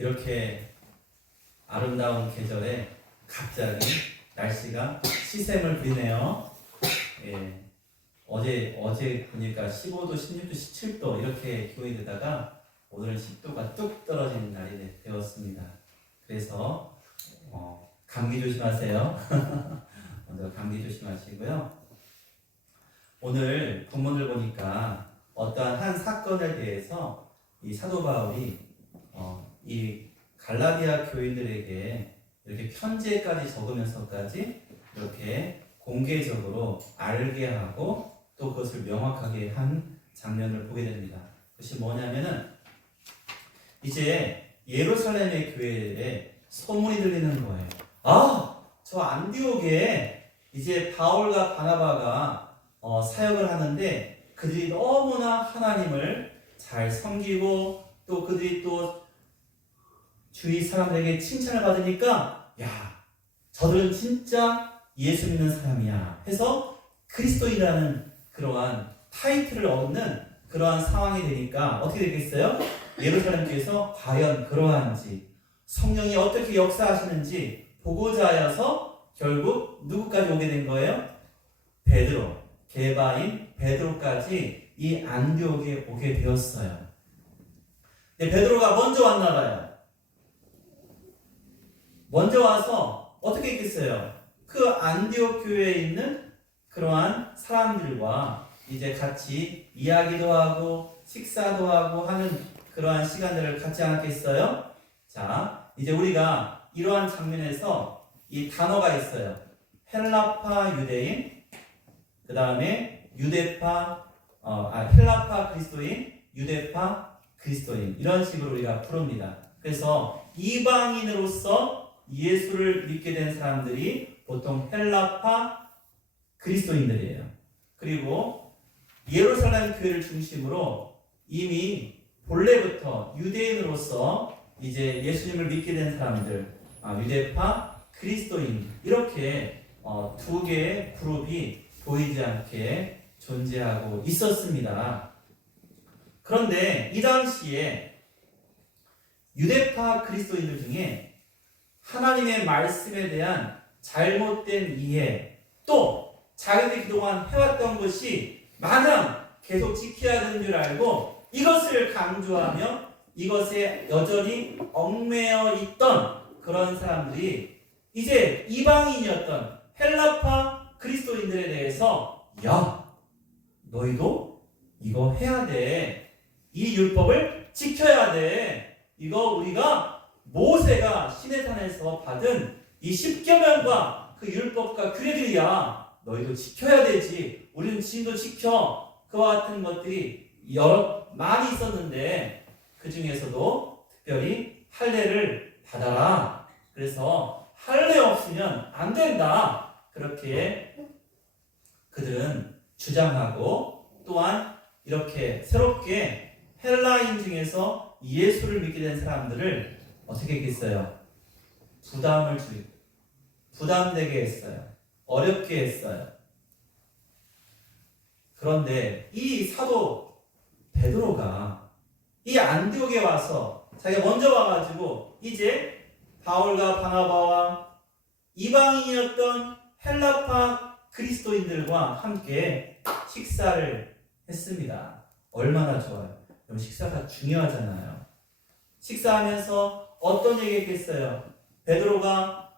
이렇게 아름다운 계절에 갑자기 날씨가 시샘을 부리네요. 예. 어제 보니까 15도, 16도, 17도 이렇게 기온이 되다가 오늘은 10도가 뚝 떨어진 날이 되었습니다. 그래서 감기 조심하세요. 먼저 감기 조심하시고요. 오늘 본문을 보니까 어떠한 한 사건에 대해서 이 사도 바울이 이 갈라디아 교인들에게 이렇게 편지까지 적으면서까지 이렇게 공개적으로 알게 하고 또 그것을 명확하게 한 장면을 보게 됩니다. 그것이 뭐냐면은 이제 예루살렘의 교회에 소문이 들리는 거예요. 저 안디옥에 이제 바울과 바나바가 사역을 하는데 그들이 너무나 하나님을 잘 섬기고 또 그들이 또 주위 사람들에게 칭찬을 받으니까 저들은 진짜 예수 믿는 사람이야 해서 그리스도인이라는 그러한 타이틀을 얻는 그러한 상황이 되니까 어떻게 되겠어요? 예루살렘 교회에서 과연 그러한지 성령이 어떻게 역사하시는지 보고자 하여서 결국 누구까지 오게 된 거예요? 베드로, 게바인 베드로까지 이 안디옥에 오게 되었어요. 근데 베드로가 먼저 왔나 봐요. 먼저 와서 어떻게 했겠어요? 그 안디옥 교회에 있는 그러한 사람들과 이제 같이 이야기도 하고 식사도 하고 하는 그러한 시간들을 갖지 않았겠어요? 자, 이제 우리가 이러한 장면에서 이 단어가 있어요. 헬라파 유대인, 그 다음에 헬라파 그리스도인, 유대파 그리스도인 이런 식으로 우리가 부릅니다. 그래서 이방인으로서 예수를 믿게 된 사람들이 보통 헬라파 그리스도인들이에요. 그리고 예루살렘 교회를 중심으로 이미 본래부터 유대인으로서 이제 예수님을 믿게 된 사람들, 유대파 그리스도인 이렇게 두 개의 그룹이 보이지 않게 존재하고 있었습니다. 그런데 이 당시에 유대파 그리스도인들 중에 하나님의 말씀에 대한 잘못된 이해 또 자기들이 그동안 해왔던 것이 마냥 계속 지켜야 되는 줄 알고 이것을 강조하며 이것에 여전히 얽매여 있던 그런 사람들이 이제 이방인이었던 헬라파 그리스도인들에 대해서 너희도 이거 해야 돼. 이 율법을 지켜야 돼. 이거 우리가 모세가 시내산에서 받은 이 10계명과 그 율법과 규례들이야. 너희도 지켜야 되지. 우리는 지금도 지켜. 그와 같은 것들이 많이 있었는데 그 중에서도 특별히 할례를 받아라. 그래서 할례 없으면 안 된다. 그렇게 그들은 주장하고 또한 이렇게 새롭게 헬라인 중에서 예수를 믿게 된 사람들을 어떻게 했겠어요? 부담되게 했어요. 어렵게 했어요. 그런데 이 사도 베드로가 이 안디옥에 와서 자기가 먼저 와가지고 이제 바울과 바나바와 이방인이었던 헬라파 그리스도인들과 함께 식사를 했습니다. 얼마나 좋아요. 그럼 식사가 중요하잖아요. 식사하면서 어떤 얘기 했겠어요? 베드로가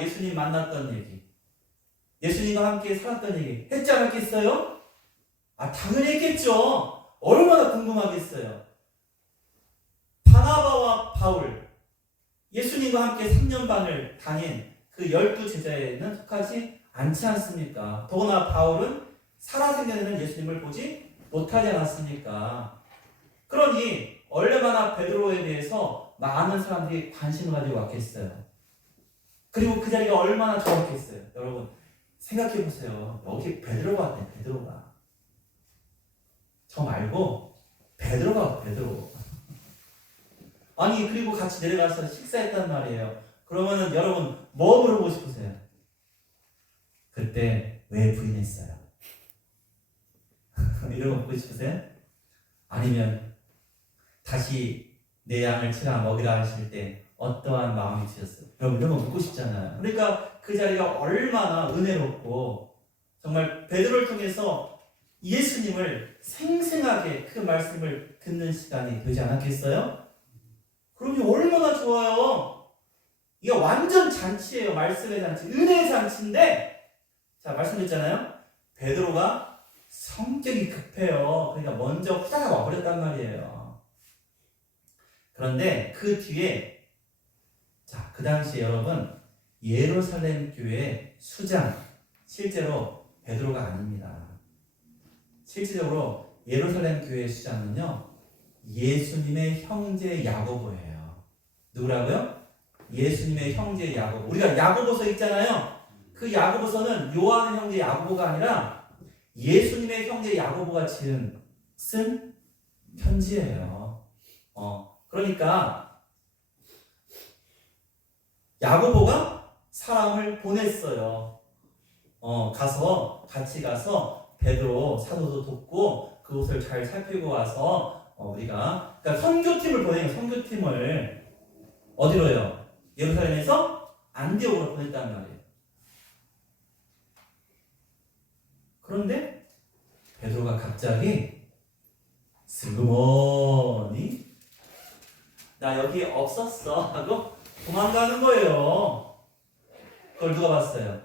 예수님 만났던 얘기, 예수님과 함께 살았던 얘기 했지 않았겠어요? 당연히 했겠죠. 얼마나 궁금하겠어요. 바나바와 바울, 예수님과 함께 3년 반을 다닌 그 12제자에는 속하지 않지 않습니까? 더구나 바울은 살아생전에는 예수님을 보지 못하지 않았습니까? 그러니 얼마나 베드로에 대해서 많은 사람들이 관심을 가지고 왔겠어요. 그리고 그 자리가 얼마나 좋았겠어요. 여러분 생각해 보세요. 여기 베드로가 왔네. 베드로가. 저 말고 베드로가 베드로. 그리고 같이 내려가서 식사했단 말이에요. 그러면은 여러분 뭐 물어보고 싶으세요? 그때 왜 부인했어요? 이런 거 보고 싶으세요? 아니면 다시 내 양을 치라 먹이라 하실 때 어떠한 마음이 드셨어요? 여러분 이런 거 묻고 싶잖아요. 그러니까 그 자리가 얼마나 은혜롭고 정말 베드로를 통해서 예수님을 생생하게 그 말씀을 듣는 시간이 되지 않았겠어요? 그럼요, 얼마나 좋아요. 이게 완전 잔치예요. 말씀의 잔치, 은혜의 잔치인데, 자, 말씀드렸잖아요. 베드로가 성격이 급해요. 그러니까 먼저 후다닥 와버렸단 말이에요. 그런데 그 뒤에, 자, 그 당시에 여러분, 예루살렘 교회 수장, 실제로 베드로가 아닙니다. 실질적으로 예루살렘 교회 수장은요, 예수님의 형제 야고보예요. 누구라고요? 예수님의 형제 야고보. 우리가 야고보서 읽잖아요. 그 야고보서는 요한의 형제 야고보가 아니라 예수님의 형제 야고보가 쓴 편지예요. 그러니까 야고보가 사람을 보냈어요. 같이 가서 베드로 사도도 돕고 그곳을 잘 살피고 와서 그러니까 선교팀을 보내요. 선교팀을 어디로요? 예루살렘에서 안디옥으로 보냈단 말이에요. 그런데 베드로가 갑자기 슬그머니 나 여기 없었어 하고 도망가는 거예요. 그걸 누가 봤어요?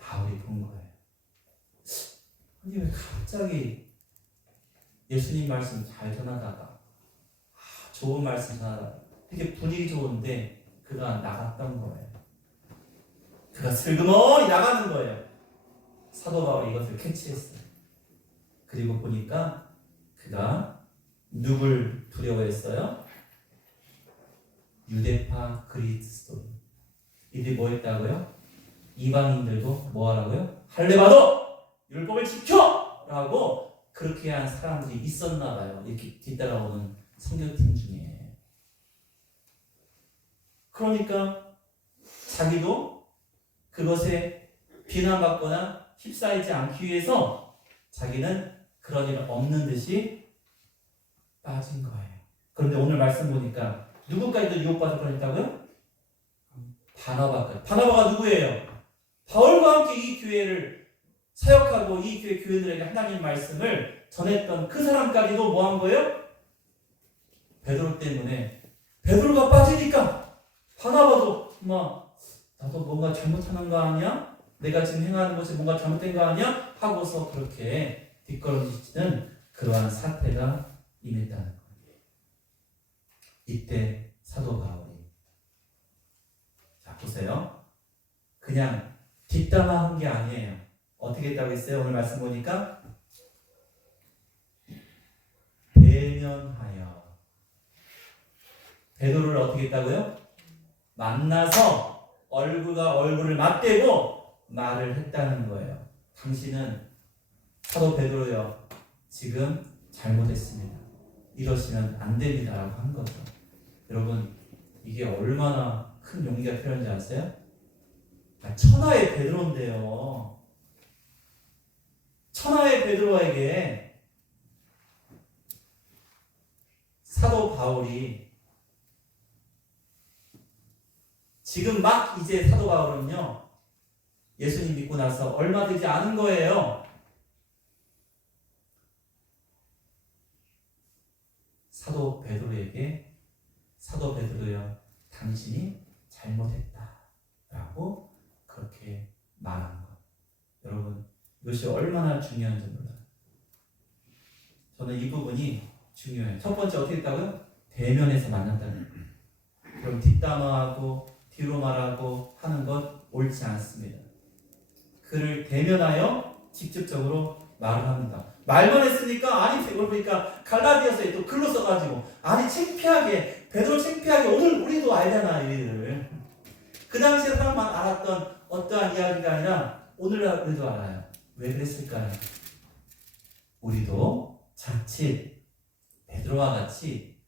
바울이 본 거예요. 아니 왜 갑자기 예수님 말씀 잘 전하다가 좋은 말씀 전하다가 되게 분위기 좋은데 그가 나갔던 거예요. 그가 슬그머니 나가는 거예요. 사도 바울이 이것을 캐치했어요. 그리고 보니까 그가 누굴 두려워했어요? 유대파 그리스도. 이들이 뭐 했다고요? 이방인들도 뭐 하라고요? 할례받아! 율법을 지켜! 라고 그렇게 한 사람들이 있었나 봐요. 이렇게 뒤따라오는 선교팀 중에. 그러니까 자기도 그것에 비난받거나 휩싸이지 않기 위해서 자기는 그런 일 없는 듯이 빠진 거예요. 그런데 오늘 말씀 보니까 누구까지도 유혹받을 뻔했다고요? 바나바까지. 바나바가 누구예요? 바울과 함께 이 교회를 사역하고 이 교회 교인들에게 하나님 말씀을 전했던 그 사람까지도 뭐 한 거예요? 베드로 때문에. 베드로가 빠지니까 바나바도 나도 뭔가 잘못하는 거 아니야? 내가 지금 행하는 것이 뭔가 잘못된 거 아니야? 하고서 그렇게 뒷걸음질치는 그러한 사태가 임했다는 거예요. 이때 사도 바울이 자 보세요. 그냥 뒷담화한 게 아니에요. 어떻게 했다고 했어요? 오늘 말씀 보니까 대면하여 베드로를 어떻게 했다고요? 만나서 얼굴과 얼굴을 맞대고 말을 했다는 거예요. 당신은 사도 베드로요, 지금 잘못했습니다. 이러시면 안 됩니다 라고 한 거죠. 여러분 이게 얼마나 큰 용기가 필요한지 아세요? 천하의 베드로인데요. 천하의 베드로에게 사도 바울이 지금 막 이제 사도 바울은요 예수님 믿고 나서 얼마 되지 않은 거예요. 사도 베드로에게 사도 베드로여 당신이 잘못했다 라고 그렇게 말한 것. 여러분 이것이 얼마나 중요한지 몰라요. 저는 이 부분이 중요해요. 첫 번째 어떻게 했다고요? 대면에서 만났다는 거예요. 그럼 뒷담화하고 뒤로 말하고 하는 것 옳지 않습니다. 그를 대면하여 직접적으로 말을 합니다. 말만 했으니까 아니 그러니까 갈라디아서에 또 글로 써가지고 아니 창피하게 베드로 창피하게 오늘 우리도 알잖아 이 일을. 그 당시에 사람만 알았던 어떠한 이야기가 아니라 오늘날 우리도 알아요. 왜 그랬을까요? 우리도 자칫 베드로와 같이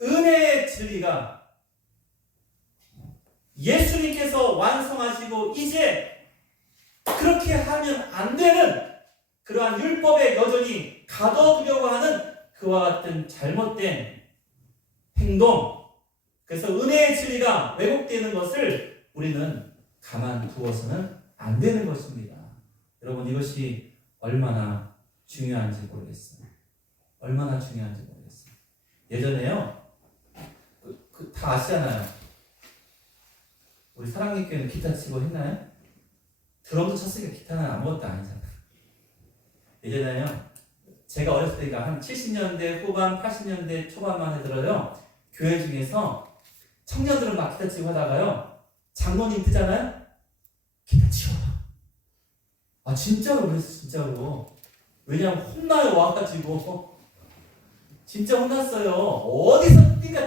은혜의 진리가 예수님께서 완성하시고 이제 그렇게 하면 안 되는 그러한 율법에 여전히 가둬두려고 하는 그와 같은 잘못된 행동, 그래서 은혜의 진리가 왜곡되는 것을 우리는 가만두어서는 안 되는 것입니다. 여러분, 이것이 얼마나 중요한지 모르겠어요. 얼마나 중요한지 모르겠어요. 예전에요, 다 아시잖아요. 우리 사랑님께는 기타 치고 했나요? 드럼도 쳤으니까 기타는 아무것도 아니잖아요. 예전에요, 제가 어렸을 때가 한 70년대 후반, 80년대 초반만 해들어요. 교회 중에서 청년들은 막 기타 치고 하다가요, 장로님 뜨잖아요? 기타 치워요. 아, 진짜로 그랬어, 진짜로. 왜냐면 혼나요, 와가지고. 진짜 혼났어요. 어디서 띵까.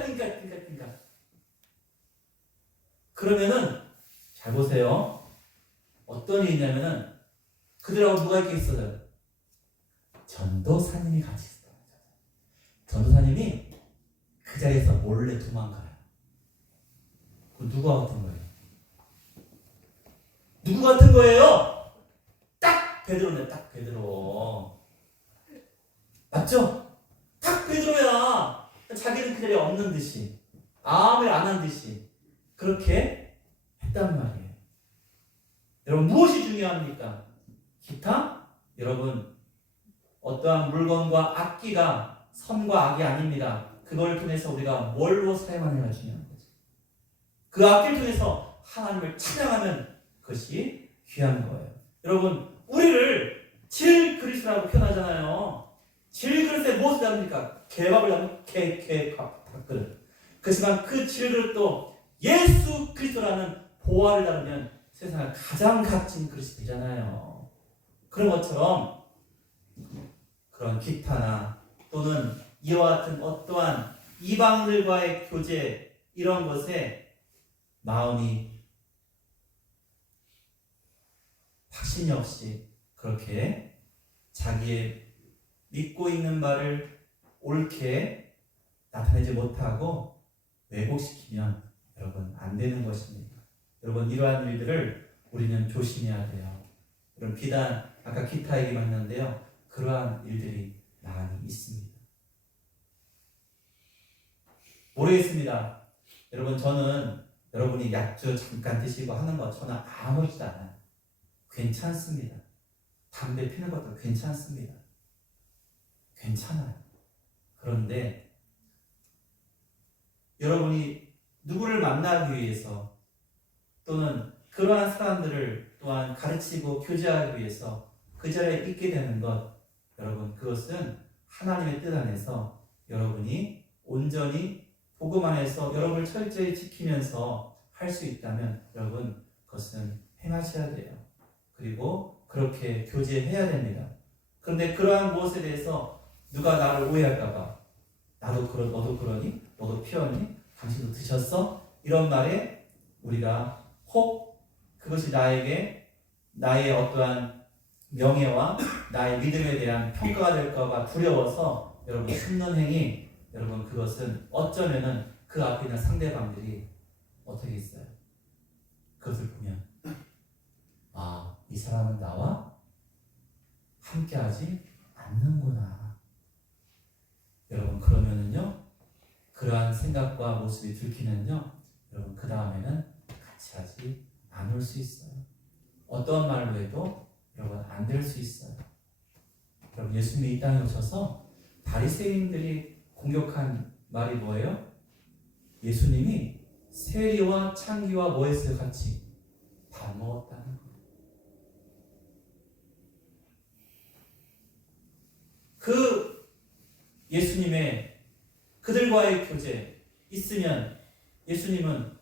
그러면은, 잘 보세요. 어떤 일이 있냐면은, 그들하고 누가 이렇게 있어요? 전도사님이 같이 있어요. 전도사님이 그 자리에서 몰래 도망가요. 그 누가 같은 거예요? 누구 같은 거예요? 딱 베드로네, 딱 베드로. 맞죠? 딱 베드로야. 자기는 그 자리에 없는 듯이, 아무 일 안 한 듯이 그렇게 했단 말이에요. 여러분, 무엇이 중요합니까? 기타? 여러분, 어떠한 물건과 악기가 선과 악이 아닙니다. 그걸 통해서 우리가 뭘로 사용하느냐가 중요한 거죠. 그 악기를 통해서 하나님을 찬양하면 그것이 귀한 거예요. 여러분, 우리를 질그릇이라고 표현하잖아요. 질그릇에 무엇을 담습니까? 개밥을 담는 밥그릇. 그렇지만 그 질그릇도 예수 그리스도라는 보화를 담으면 세상을 가장 값진 그릇이 되잖아요. 그런 것처럼 그런 기타나 또는 이와 같은 어떠한 이방들과의 교제, 이런 것에 마음이 확신이 없이 그렇게 자기의 믿고 있는 바를 옳게 나타내지 못하고 왜곡시키면 여러분 안 되는 것입니다. 여러분, 이러한 일들을 우리는 조심해야 돼요. 여러분, 비단 아까 기타 얘기만 했는데요, 그러한 일들이 많이 있습니다. 모르겠습니다. 여러분, 저는 여러분이 약주 잠깐 드시고 하는 거 저는 아무렇지도 않아요. 괜찮습니다. 담배 피는 것도 괜찮습니다. 괜찮아요. 그런데 여러분이 누구를 만나기 위해서 또는 그러한 사람들을 또한 가르치고 교제하기 위해서 그 자리에 있게 되는 것, 여러분, 그것은 하나님의 뜻 안에서 여러분이 온전히 복음 안에서 여러분을 철저히 지키면서 할 수 있다면 여러분 그것은 행하셔야 돼요. 그리고 그렇게 교제해야 됩니다. 그런데 그러한 무엇에 대해서 누가 나를 오해할까봐, 너도 그러니? 너도 피웠니? 당신도 드셨어? 이런 말에 우리가 혹 그것이 나의 어떠한 명예와 나의 믿음에 대한 평가가 될까봐 두려워서 여러분 숨는 행위, 여러분 그것은 어쩌면은 그 앞에 있는 상대방들이 어떻게 있어요? 그것을 보면 이 사람은 나와 함께하지 않는구나. 여러분, 그러면은요, 그러한 생각과 모습이 들키면요, 여러분 그 다음에는 같이 하지 않을 수 있어요. 어떤 말로 해도 여러분 안 될 수 있어요. 여러분, 예수님이 이 땅에 오셔서 바리새인들이 공격한 말이 뭐예요? 예수님이 세리와 창기와 뭐 했어요? 같이 밥 먹었다는 거예요. 그 예수님의 그들과의 교제 있으면 예수님은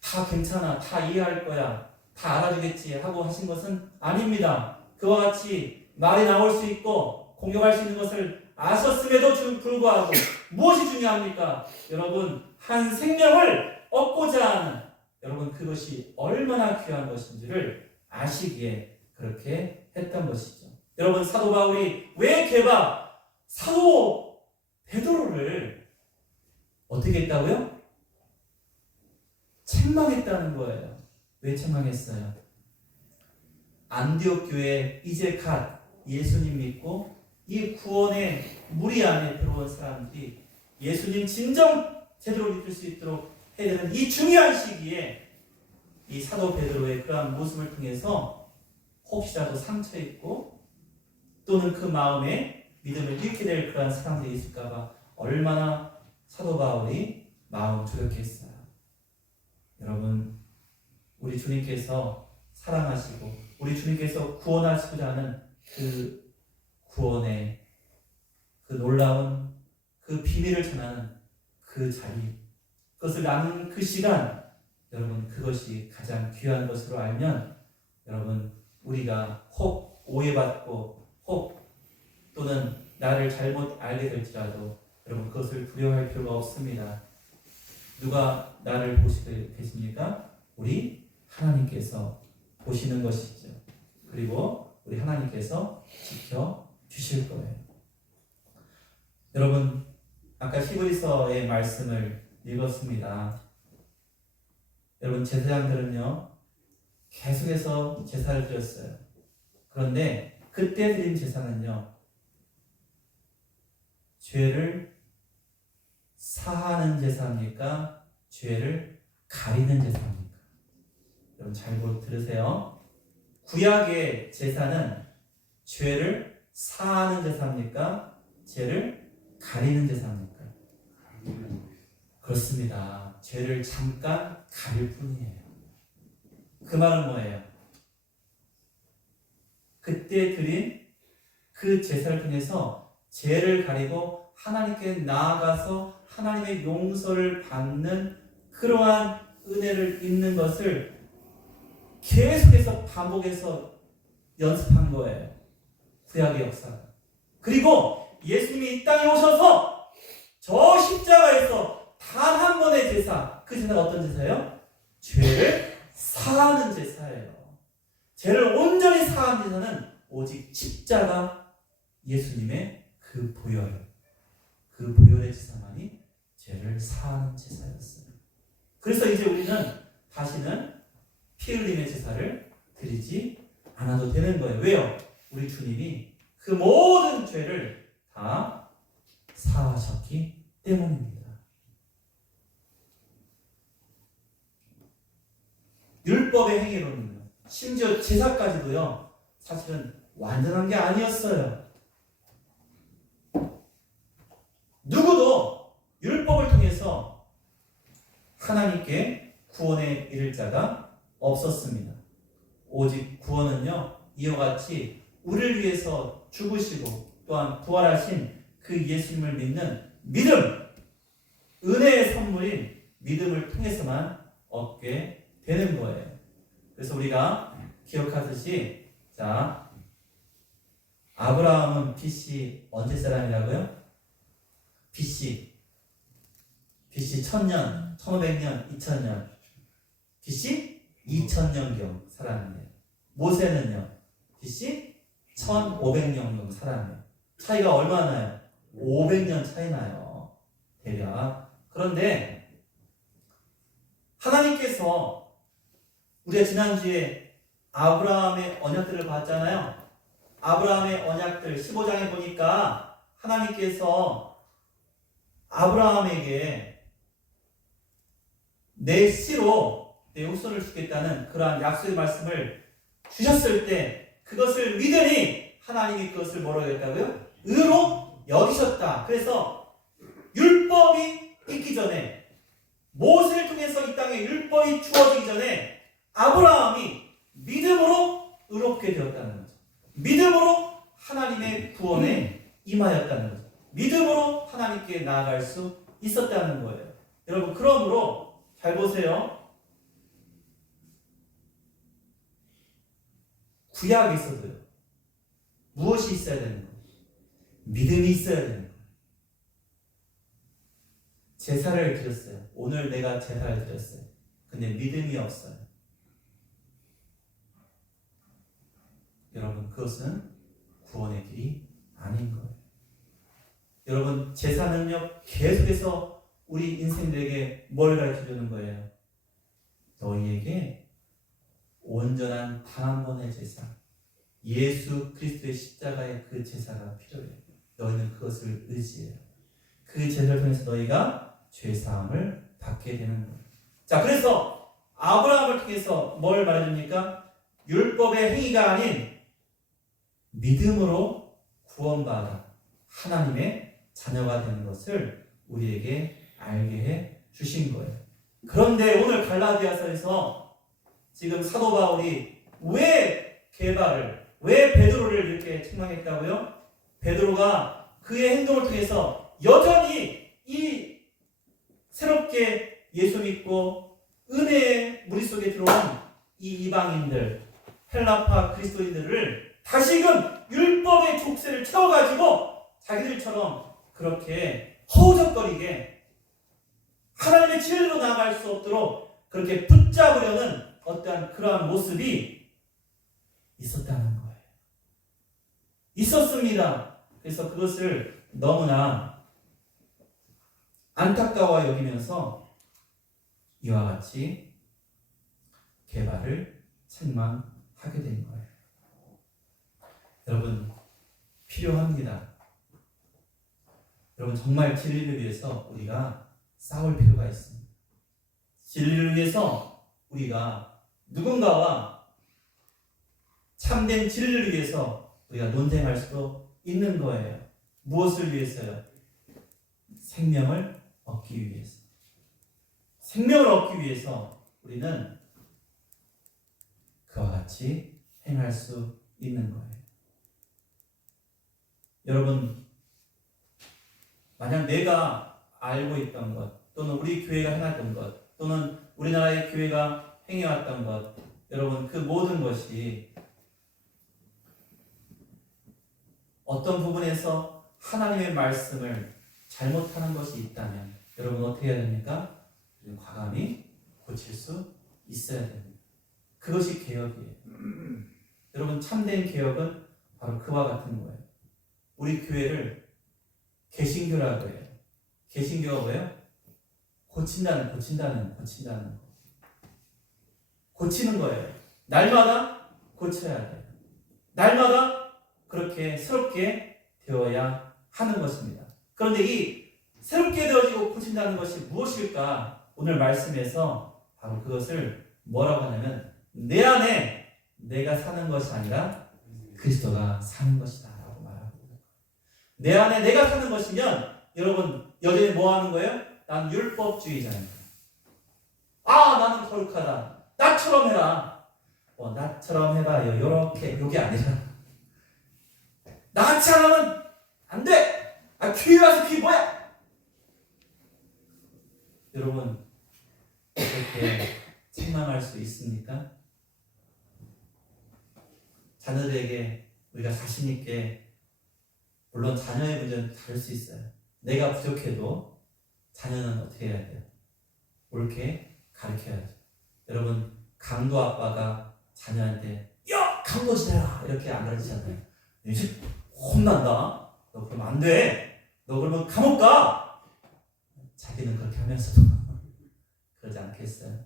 다 괜찮아, 다 이해할 거야, 다 알아주겠지 하고 하신 것은 아닙니다. 그와 같이 말이 나올 수 있고 공격할 수 있는 것을 아셨음에도 불구하고 무엇이 중요합니까? 여러분, 한 생명을 얻고자 하는, 여러분 그것이 얼마나 귀한 것인지를 아시기에 그렇게 했던 것이죠. 여러분, 사도 바울이 왜 사도 베드로를 어떻게 했다고요? 책망했다는 거예요. 왜 책망했어요? 안디옥 교회 이제 갓 예수님 믿고 이 구원의 무리 안에 들어온 사람들이 예수님 진정 제대로 믿을 수 있도록 해야 되는 이 중요한 시기에 이 사도 베드로의 그러한 모습을 통해서 혹시라도 상처 있고 또는 그 마음에 믿음을 잃게 될 그러한 사람들이 있을까봐 얼마나 사도 바울이 마음 조력했어요. 여러분, 우리 주님께서 사랑하시고 우리 주님께서 구원하시고자 하는 그 구원의 그 놀라운 그 비밀을 전하는 그 자리, 그것을 나누는 그 시간, 여러분 그것이 가장 귀한 것으로 알면 여러분 우리가 혹 오해받고 혹 또는 나를 잘못 알게 될지라도 여러분 그것을 두려워할 필요가 없습니다. 누가 나를 보시게 계십니까? 우리 하나님께서 보시는 것이죠. 그리고 우리 하나님께서 지켜주실 거예요. 여러분 아까 히브리서의 말씀을 읽었습니다. 여러분 제사장들은요 계속해서 제사를 드렸어요. 그런데 그때 드린 제사는요 죄를 사하는 제사입니까? 죄를 가리는 제사입니까? 여러분 잘 들으세요. 구약의 제사는 죄를 사하는 제사입니까? 죄를 가리는 제사입니까? 그렇습니다. 죄를 잠깐 가릴 뿐이에요. 그 말은 뭐예요? 그때 드린 그 제사를 통해서 죄를 가리고 하나님께 나아가서 하나님의 용서를 받는 그러한 은혜를 입는 것을 계속해서 반복해서 연습한 거예요. 구약의 역사가. 그리고 예수님이 이 땅에 오셔서 저 십자가에서 단 한 번의 제사, 그 제사가 어떤 제사예요? 죄를 사하는 제사예요. 죄를 온전히 사하는 제사는 오직 십자가 예수님의 그 보혈의 제사만이 죄를 사하는 제사였어요. 그래서 이제 우리는 다시는 피 흘림의 제사를 드리지 않아도 되는 거예요. 왜요? 우리 주님이 그 모든 죄를 다 사하셨기 때문입니다. 율법의 행위로는요, 심지어 제사까지도요, 사실은 완전한 게 아니었어요. 누구도 율법을 통해서 하나님께 구원에 이를 자가 없었습니다. 오직 구원은요, 이와 같이 우리를 위해서 죽으시고 또한 부활하신 그 예수님을 믿는 믿음, 은혜의 선물인 믿음을 통해서만 얻게 되는 거예요. 그래서 우리가 기억하듯이, 자, 아브라함은 BC 언제 사람이라고요? BC 1000년, 1500년, 2000년, BC 2000년경 사람이에요. 모세는요, BC 1500년경 사람이에요. 차이가 얼마나 나요? 500년 차이 나요. 대략. 그런데 하나님께서 우리가 지난주에 아브라함의 언약들을 봤잖아요. 아브라함의 언약들 15장에 보니까 하나님께서 아브라함에게 내 씨로 내 후손을 주겠다는 그러한 약속의 말씀을 주셨을 때 그것을 믿으니 하나님이 그것을 뭐라고 했다고요? 의로 여기셨다. 그래서 율법이 있기 전에, 모세를 통해서 이 땅에 율법이 주어지기 전에 아브라함이 믿음으로 의롭게 되었다는 거죠. 믿음으로 하나님의 구원에 임하였다는 거죠. 믿음으로 하나님께 나아갈 수 있었다는 거예요. 여러분, 그러므로 잘 보세요. 구약이 있어도요, 무엇이 있어야 되는 거예요? 믿음이 있어야 되는 거예요. 제사를 드렸어요. 오늘 내가 제사를 드렸어요. 근데 믿음이 없어요. 여러분, 그것은 구원의 길이 아닌 거예요. 여러분, 제사는요, 계속해서 우리 인생들에게 뭘 가르쳐주는 거예요? 너희에게 온전한 단 한 번의 제사, 예수 그리스도의 십자가의 그 제사가 필요해요. 너희는 그것을 의지해요. 그 제사를 통해서 너희가 죄사함을 받게 되는 거예요. 자, 그래서 아브라함을 통해서 뭘 말해줍니까? 율법의 행위가 아닌 믿음으로 구원받아 하나님의 자녀가 되는 것을 우리에게 알게 해 주신 거예요. 그런데 오늘 갈라디아서에서 지금 사도 바울이 왜 베드로를 이렇게 책망했다고요? 베드로가 그의 행동을 통해서 여전히 이 새롭게 예수 믿고 은혜의 무리 속에 들어온 이 이방인들, 헬라파 그리스도인들을 다시금 율법의 족쇄를 채워가지고 자기들처럼 그렇게 허우적거리게 하나님의 진리로 나아갈 수 없도록 그렇게 붙잡으려는 어떠한 그러한 모습이 있었다는 거예요. 있었습니다. 그래서 그것을 너무나 안타까워 여기면서 이와 같이 개발을 책망하게 된 거예요. 여러분, 필요합니다. 여러분, 정말 진리를 위해서 우리가 싸울 필요가 있습니다. 진리를 위해서 우리가 누군가와 참된 진리를 위해서 우리가 논쟁할 수도 있는 거예요. 무엇을 위해서요? 생명을 얻기 위해서. 생명을 얻기 위해서 우리는 그와 같이 행할 수 있는 거예요. 여러분, 만약 내가 알고 있던 것, 또는 우리 교회가 행했던 것, 또는 우리나라의 교회가 행해왔던 것, 여러분, 그 모든 것이 어떤 부분에서 하나님의 말씀을 잘못하는 것이 있다면 여러분 어떻게 해야 됩니까? 과감히 고칠 수 있어야 됩니다. 그것이 개혁이에요. 여러분, 참된 개혁은 바로 그와 같은 거예요. 우리 교회를 개신교라고 해요. 개신교가 뭐예요? 고친다는 거. 고치는 거예요. 날마다 고쳐야 돼요. 날마다 그렇게 새롭게 되어야 하는 것입니다. 그런데 이 새롭게 되어지고 고친다는 것이 무엇일까? 오늘 말씀에서 바로 그것을 뭐라고 하냐면 내 안에 내가 사는 것이 아니라 그리스도가 사는 것이다 라고 말하고 있는 거예요. 내 안에 내가 사는 것이면 여러분 여전히 뭐 하는 거예요? 난 율법주의자입니다. 나는 거룩하다. 나처럼 해라. 나처럼 해봐요. 요렇게 요게 아니라 나같이 안 하면 안 돼. 귀에 와서 귀 뭐야? 여러분 그렇게 책망할 수 있습니까? 자녀들에게 우리가 자신 있게, 물론 자녀의 문제는 다를 수 있어요. 내가 부족해도 자녀는 어떻게 해야 돼요? 옳게 가르쳐야죠. 여러분, 강도 아빠가 자녀한테 야! 강도 지내라! 이렇게 안 가르치잖아요. 이제 혼난다. 너 그러면 안 돼. 너 그러면 감옥 가. 자기는 그렇게 하면서도 그러지 않겠어요?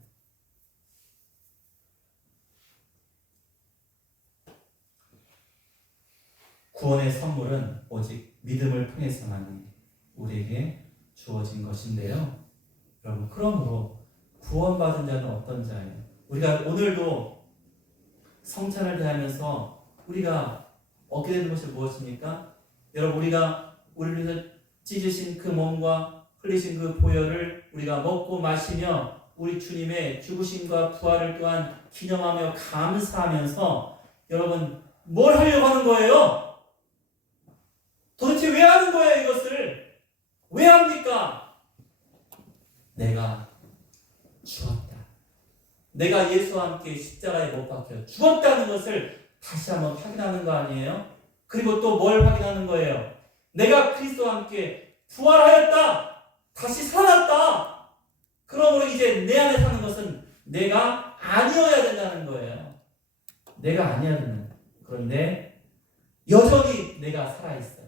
구원의 선물은 오직 믿음을 통해서만 우리에게 주어진 것인데요. 여러분, 그러므로 구원받은 자는 어떤 자예요? 우리가 오늘도 성찬을 대하면서 우리가 얻게 되는 것이 무엇입니까? 여러분, 우리가 우리를 위해서 찢으신 그 몸과 흘리신 그 보혈을 우리가 먹고 마시며 우리 주님의 죽으심과 부활을 또한 기념하며 감사하면서 여러분 뭘 하려고 하는 거예요? 도대체 왜 하는 거예요? 이것을 왜 합니까? 내가 죽었다. 내가 예수와 함께 십자가에 못 박혀 죽었다는 것을 다시 한번 확인하는 거 아니에요? 그리고 또 뭘 확인하는 거예요? 내가 그리스도와 함께 부활하였다. 다시 살았다. 그러므로 이제 내 안에 사는 것은 내가 아니어야 된다는 거예요. 내가 아니어야 된다는 거예요. 그런데 여전히 내가 살아있어요.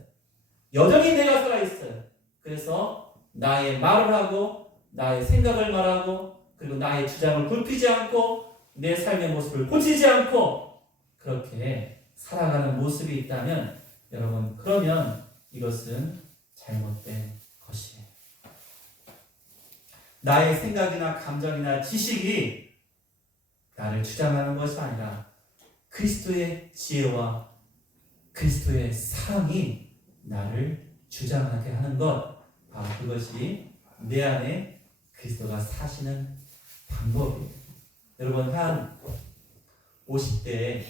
여전히 내가 살아있어요. 그래서 나의 말을 하고 나의 생각을 말하고 그리고 나의 주장을 굽히지 않고 내 삶의 모습을 고치지 않고 그렇게 살아가는 모습이 있다면 여러분, 그러면 이것은 잘못된 것이에요. 나의 생각이나 감정이나 지식이 나를 주장하는 것이 아니라 그리스도의 지혜와 그리스도의 사랑이 나를 주장하게 하는 것, 바로 그것이 내 안에 그리스도가 사시는 방법이에요. 여러분, 한 50대,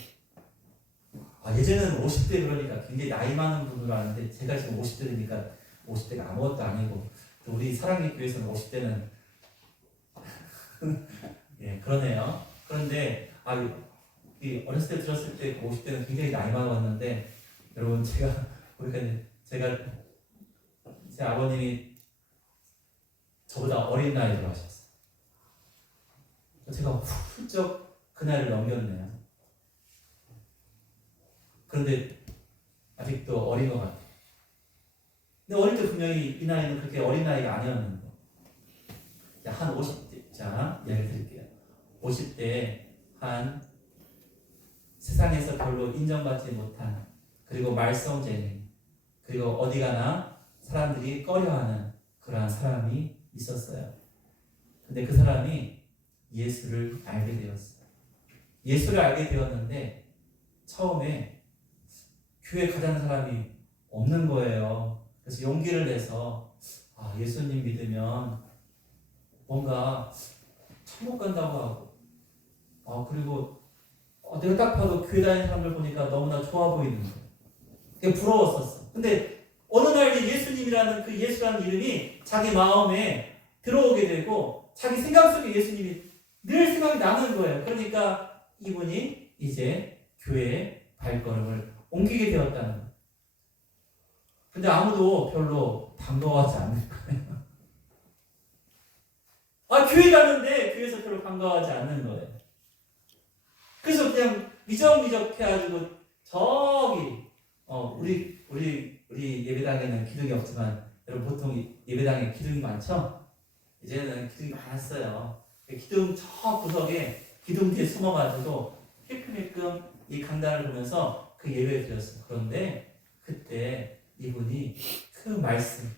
예전에는 50대 그러니까 굉장히 나이 많은 분으로 아는데, 제가 지금 50대 되니까 50대가 아무것도 아니고, 또 우리 사랑의 교회에서는 50대는 예, 그러네요. 그런데 이 어렸을 때 들었을 때 50대는 굉장히 나이 많았는데, 여러분, 제가 제 아버님이 저보다 어린 나이에 돌아가셨어요. 제가 훌쩍 그 나이를 넘겼네요. 그런데 아직도 어린 것 같아요. 근데 어릴 때 분명히 이 나이는 그렇게 어린 나이가 아니었는데, 한 50대, 자, 이야기 드릴게요. 50대에 한 세상에서 별로 인정받지 못한, 그리고 말썽쟁이, 그리고 어디 가나 사람들이 꺼려하는 그러한 사람이 있었어요. 근데 그 사람이 예수를 알게 되었어요. 예수를 알게 되었는데 처음에 교회 가자는 사람이 없는 거예요. 그래서 용기를 내서 예수님 믿으면 뭔가 천국 간다고 하고, 그리고 내가 딱 봐도 교회 다니는 사람들 보니까 너무나 좋아 보이는 거예요. 그게 부러웠었어. 근데 어느 날 예수님이라는 그 예수라는 이름이 자기 마음에 들어오게 되고, 자기 생각 속에 예수님이 늘 생각이 나는 거예요. 그러니까 이분이 이제 교회에 발걸음을 옮기게 되었다는 거예요. 근데 아무도 별로 반가워하지 않는 거예요. 교회 가는데 교회에서 별로 반가워하지 않는 거예요. 그래서 그냥 미적미적 해가지고 저기 우리 예배당에는 기둥이 없지만, 여러분 보통 예배당에 기둥이 많죠? 이제는 기둥이 많았어요. 기둥 저 구석에 기둥 뒤에 숨어가지고 힐끔힐끔 이 강단을 보면서 그 예배를 드렸어요. 그런데 그때 이분이 그 말씀,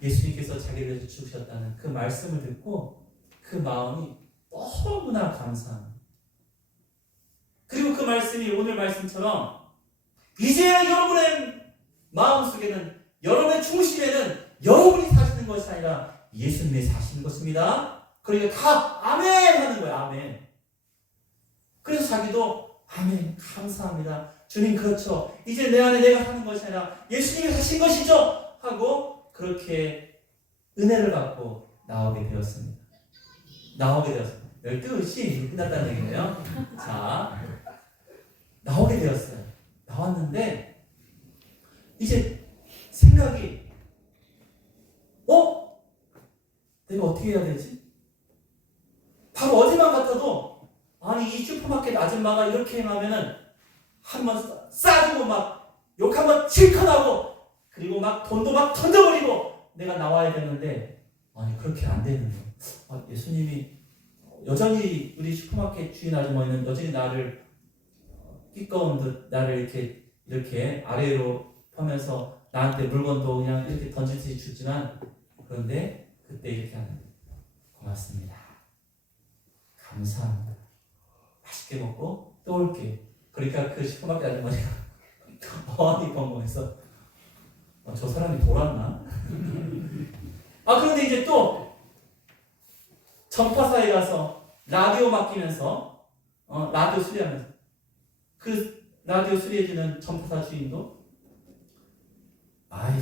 예수님께서 자기를 위해서 죽으셨다는 그 말씀을 듣고 그 마음이 너무나 감사합니다. 그리고 그 말씀이 오늘 말씀처럼 이제야 여러분의 마음속에는, 여러분의 중심에는 여러분이 사시는 것이 아니라 예수님이 사시는 것입니다. 그러니까 다 아멘 하는 거예요. 아멘. 그래서 자기도 아멘, 감사합니다. 주님, 그렇죠. 이제 내 안에 내가 사는 것이 아니라 예수님이 사신 것이죠. 하고 그렇게 은혜를 받고 나오게 되었습니다. 12시 끝났다는 얘기네요. 자, 나오게 되었어요. 나왔는데 이제 생각이 내가 어떻게 해야 되지? 바로 어디만 같아도 이 슈퍼마켓 아줌마가 이렇게 행하면은 한번 싸주고 막 욕 한번 실컷 하고, 그리고 막 돈도 막 던져버리고 내가 나와야 되는데 그렇게 안 되는 거예요. 예수님이 여전히 우리 슈퍼마켓 주인 아주머니는 여전히 나를 끼꺼운 듯 나를 이렇게 아래로 펴면서 나한테 물건도 그냥 이렇게 던지듯이 주지만, 그런데 그때 이렇게 하는 거예요. 고맙습니다. 감사합니다. 맛있게 먹고 또 올게요. 그러니까 그 슈퍼마켓 아주머니가 어안이 벙벙해서 저 사람이 돌았나? 그런데 이제 또 전파사에 가서 라디오 맡기면서 라디오 수리하면서, 그 라디오 수리해주는 전파사 주인도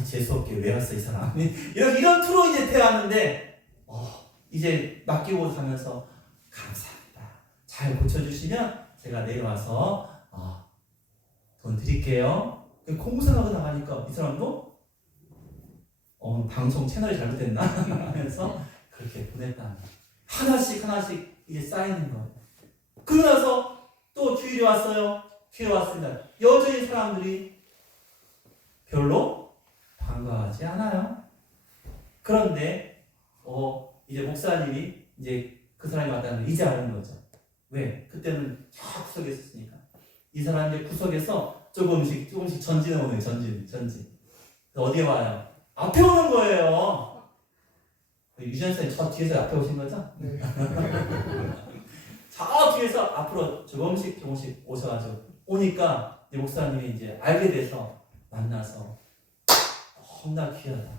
재수없게 왜 왔어 이 사람 이런 투로 이제 대하는데, 이제 맡기고 가면서 감사합니다. 잘 고쳐주시면 제가 내려와서 돈 드릴게요. 공부생하고 나가니까 이 사람도 방송 채널이 잘못됐나 하면서 그렇게 보냈다. 하나씩 이제 쌓이는 거예요. 그러고 나서 또 주일에 왔어요. 주일에 왔습니다. 여전히 사람들이 별로 반가워하지 않아요. 그런데 이제 목사님이 이제 그 사람이 왔다는 걸 이제 아는 거죠. 왜? 그때는 저 구석에 있었으니까. 이 사람이 구석에서 조금씩 전진해 오는 전진. 어디에 와요? 앞에 오는 거예요. 유지현 선생님 저 뒤에서 앞에 오신 거죠? 네. 저 뒤에서 앞으로 조금씩 오셔가지고 오니까 이제 목사님이 이제 알게 돼서 만나서 너무나 귀하다.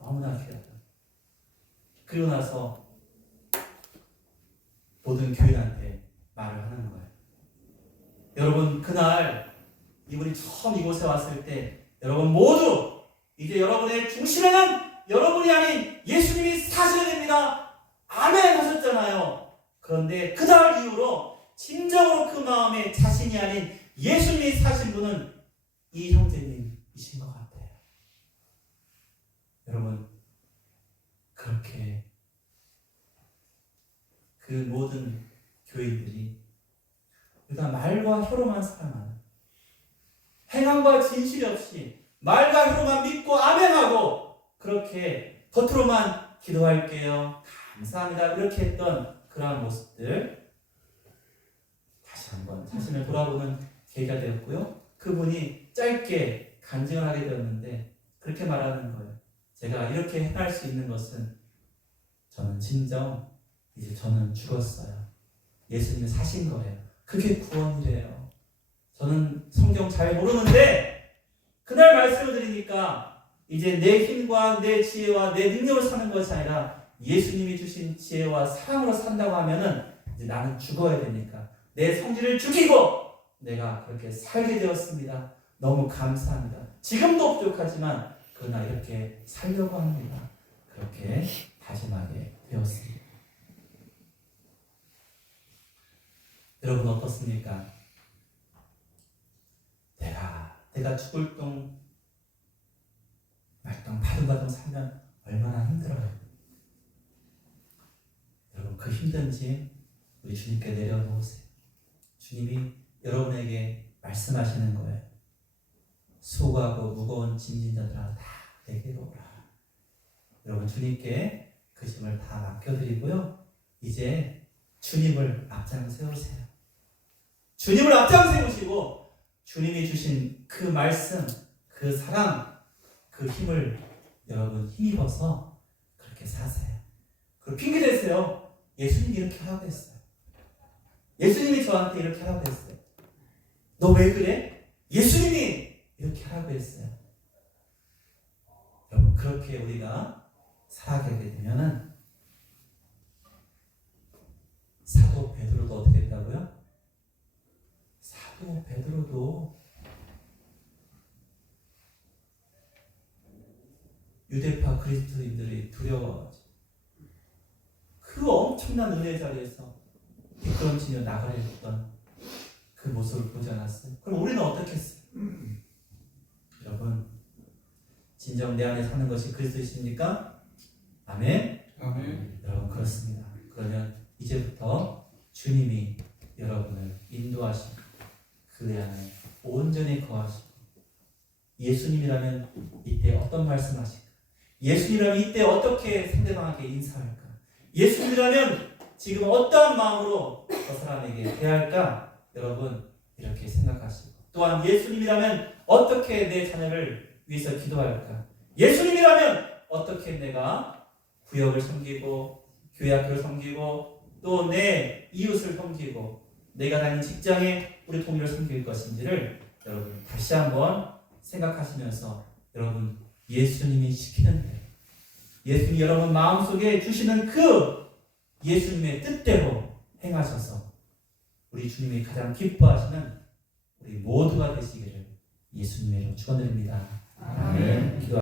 너무나 귀하다. 그리고 나서 모든 교인한테 말을 하는 거예요. 여러분 그날 이분이 처음 이곳에 왔을 때 여러분 모두 이제 여러분의 중심에는 여러분이 아닌 예수님이 사셔야 됩니다. 아멘 하셨잖아요. 그런데 그날 이후로 진정으로 그 마음에 자신이 아닌 예수님이 사신 분은 이 형제님이신 것 같아요. 여러분 그렇게 그 모든 교인들이 일단 말과 혀로만 사랑하는, 행함과 진실이 없이 말과 혀로만 믿고 아멘하고 그렇게 겉으로만 기도할게요, 감사합니다 이렇게 했던 그러한 모습들 다시 한번 자신을 돌아보는 계기가 되었고요. 그분이 짧게 간증을 하게 되었는데 그렇게 말하는 거예요. 제가 이렇게 행할 수 있는 것은 저는 진정 이제 저는 죽었어요. 예수님이 사신 거예요. 그게 구원이래요. 저는 성경 잘 모르는데 그날 말씀을 드리니까 이제 내 힘과 내 지혜와 내 능력으로 사는 것이 아니라 예수님이 주신 지혜와 사랑으로 산다고 하면은 이제 나는 죽어야 되니까 내 성질을 죽이고 내가 그렇게 살게 되었습니다. 너무 감사합니다. 지금도 부족하지만 그러나 이렇게 살려고 합니다. 그렇게 다짐하게 되었습니다. 여러분 어떻습니까? 내가 죽을 똥 말똥 바둥바둥 살면 얼마나 힘들어요. 여러분 그 힘든 짐 우리 주님께 내려놓으세요. 주님이 여러분에게 말씀하시는 거예요. 수고하고 무거운 짐진 자들아 다 내게로 오라. 여러분 주님께 그 짐을 다 맡겨드리고요. 이제 주님을 앞장 세우세요. 주님을 앞장 세우시고 주님이 주신 그 말씀, 그 사랑, 그 힘을 여러분 힘입어서 그렇게 사세요. 그리고 핑계 대세요. 예수님이 이렇게 하라고 했어요. 예수님이 저한테 이렇게 하라고 했어요. 너 왜 그래? 예수님이 이렇게 하라고 했어요. 여러분 그렇게 우리가 살아가게 되면은 사도 베드로도 어떻게 했다고요? 사도 베드로도 유대파 그리스도인들이 두려워가지고 그 엄청난 은혜 자리에서 미끄럼치며 나가려 했던 그 모습을 보지 않았어요? 그럼 우리는 어떻게 했어요? 여러분 진정 내 안에 사는 것이 그리스도이십니까? 아멘? 아멘. 여러분 그렇습니다. 그러면 이제부터 주님이 여러분을 인도하시고 그 안에 온전히 거하시고 예수님이라면 이때 어떤 말씀하실까? 예수님이라면 이때 어떻게 상대방에게 인사할까? 예수님이라면 지금 어떠한 마음으로 저 사람에게 대할까? 여러분 이렇게 생각하시고 또한 예수님이라면 어떻게 내 자녀를 위해서 기도할까? 예수님이라면 어떻게 내가 구역을 섬기고 교회 학교를 섬기고 또 내 이웃을 섬기고 내가 다니는 직장에 우리 동료를 섬길 것인지를 여러분 다시 한번 생각하시면서 여러분 예수님이 시키는 대로 예수님이 여러분 마음속에 주시는 그 예수님의 뜻대로 행하셔서 우리 주님이 가장 기뻐하시는 우리 모두가 되시기를 예수님의 이름으로 축원드립니다. 아멘. 기도